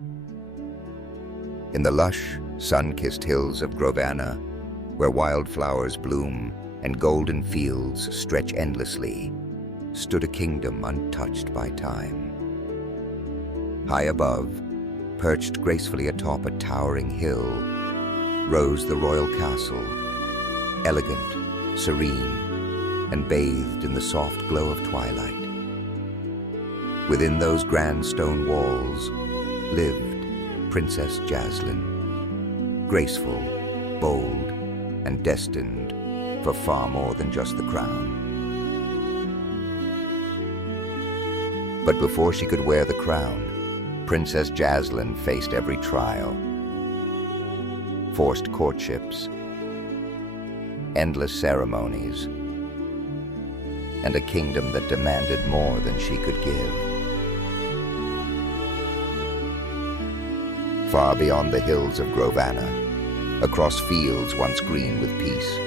In the lush, sun-kissed hills of Grovana, where wildflowers bloom and golden fields stretch endlessly, stood a kingdom untouched by time. High above, perched gracefully atop a towering hill, rose the royal castle, elegant, serene, and bathed in the soft glow of twilight. Within those grand stone walls lived Princess Jazlyn, graceful, bold, and destined for far more than just the crown. But before she could wear the crown, Princess Jazlyn faced every trial. Forced courtships, endless ceremonies, and a kingdom that demanded more than she could give. Far beyond the hills of Grovana, across fields once green with peace,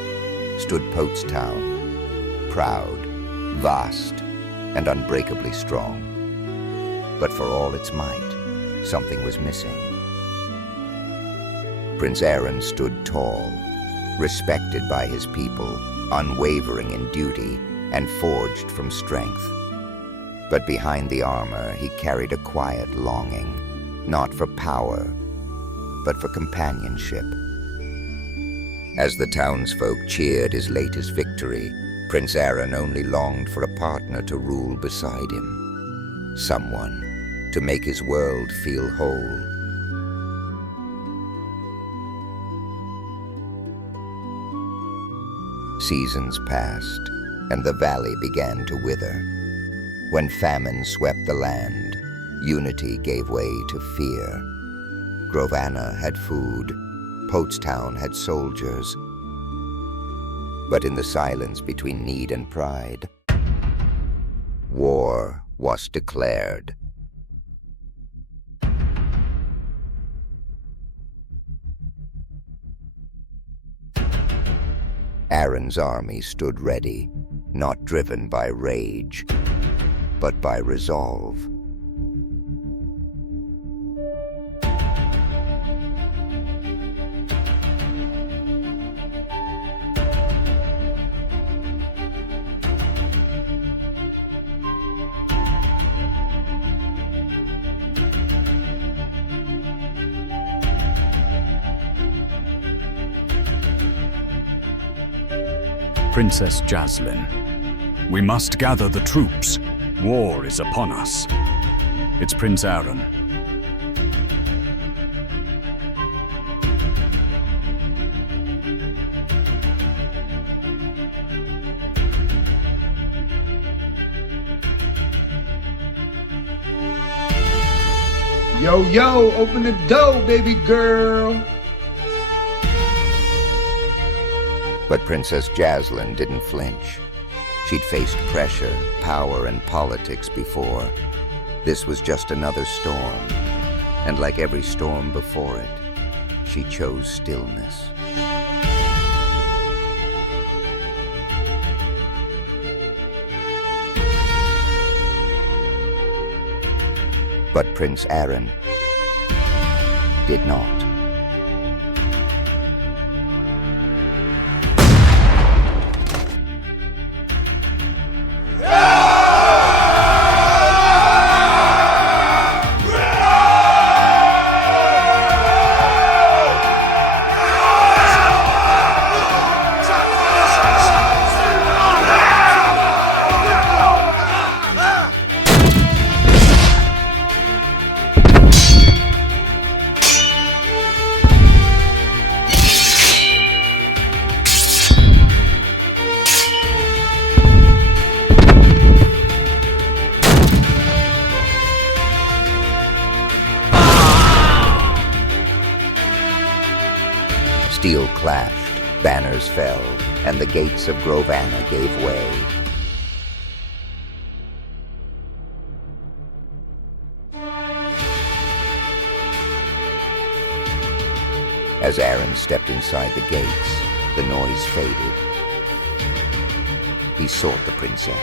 stood Poatstown, proud, vast, and unbreakably strong. But for all its might, something was missing. Prince Aaron stood tall, respected by his people, unwavering in duty, and forged from strength. But behind the armor, he carried a quiet longing, not for power, but for companionship. As the townsfolk cheered his latest victory, Prince Aaron only longed for a partner to rule beside him, someone to make his world feel whole. Seasons passed, and the valley began to wither. When famine swept the land, unity gave way to fear. Grovana had food, Poatstown had soldiers. But in the silence between need and pride, war was declared. Aaron's army stood ready, not driven by rage, but by resolve. Princess Jazlyn, we must gather the troops. War is upon us. It's Prince Aaron. Yo, yo, open the door, baby girl. But Princess Jazlyn didn't flinch. She'd faced pressure, power, and politics before. This was just another storm, and like every storm before it, she chose stillness. But Prince Aaron did not. Steel clashed, banners fell, and the gates of Grovana gave way. As Aaron stepped inside the gates, the noise faded. He sought the princess.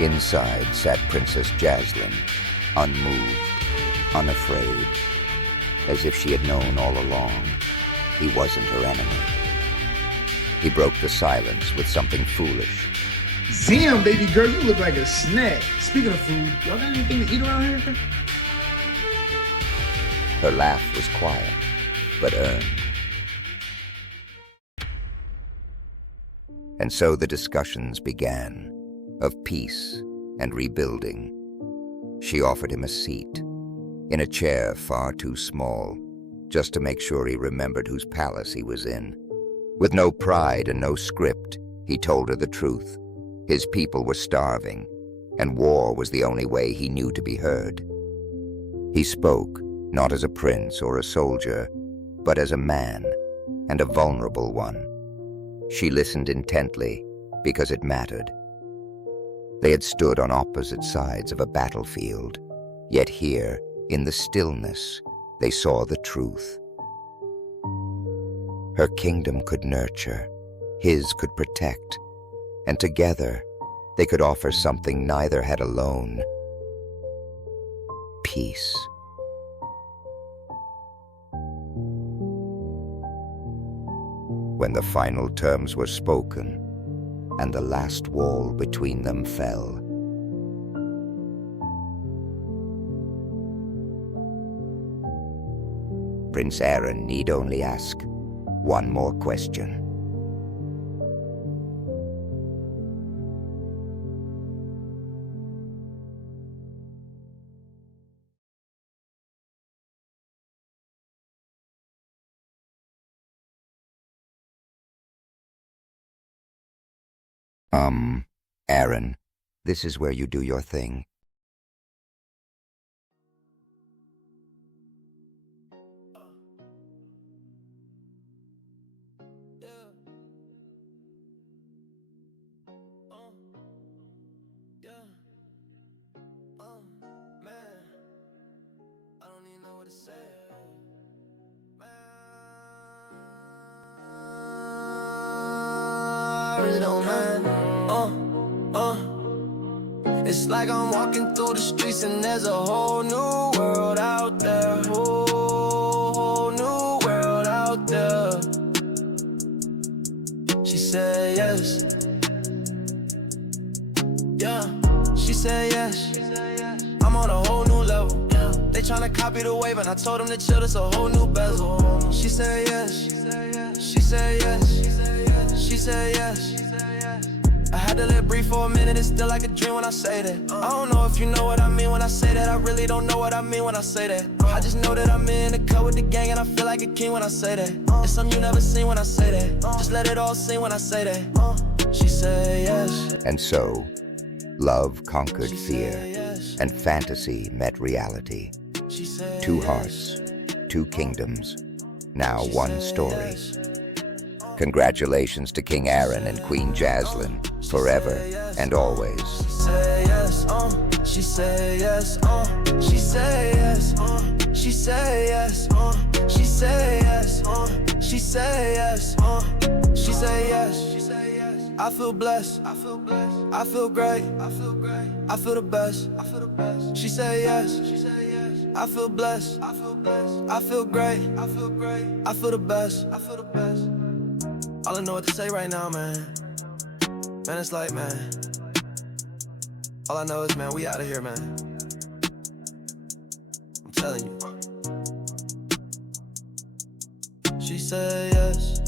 Inside sat Princess Jazlyn, unmoved, unafraid, as if she had known all along he wasn't her enemy. He broke the silence with something foolish. Damn, baby girl, you look like a snack. Speaking of food, y'all got anything to eat around here? Her laugh was quiet, but earned. And so the discussions began, of peace and rebuilding. She offered him a seat, in a chair far too small, just to make sure he remembered whose palace he was in. With no pride and no script, he told her the truth. His people were starving, and war was the only way he knew to be heard. He spoke, not as a prince or a soldier, but as a man, and a vulnerable one. She listened intently, because it mattered. They had stood on opposite sides of a battlefield, yet here, in the stillness, they saw the truth. Her kingdom could nurture, his could protect, and together they could offer something neither had alone: peace. When the final terms were spoken, and the last wall between them fell, Prince Aaron need only ask one more question. Aaron, this is where you do your thing. It's like I'm walking through the streets and there's a whole new world out there. Whole new world out there. She said yes. Yeah, she said yes. I'm on a whole new level. They tryna copy the wave and I told them to chill, it's a whole new bezel. She said yes. She said yes. She said yes. I had to let it breathe for a minute, it's still like a dream when I say that. I don't know if you know what I mean when I say that. I really don't know what I mean when I say that. I just know that I'm in the cut with the gang and I feel like a king when I say that. It's something you never seen when I say that. Just let it all sing when I say that. She said yes. And so, love conquered fear, and fantasy met reality. Two hearts, two kingdoms, now one story. Congratulations to King Aaron and Queen Jazlyn, forever and always. She said yes, she said yes, she said yes, she said yes, she said yes, she said yes, she said yes. I feel blessed, I feel great, I feel the best. She said yes, I feel blessed, I feel great, I feel the best. All I know what to say right now, man. Man, it's like, man, all I know is, man, we out of here, man. I'm telling you. She said yes.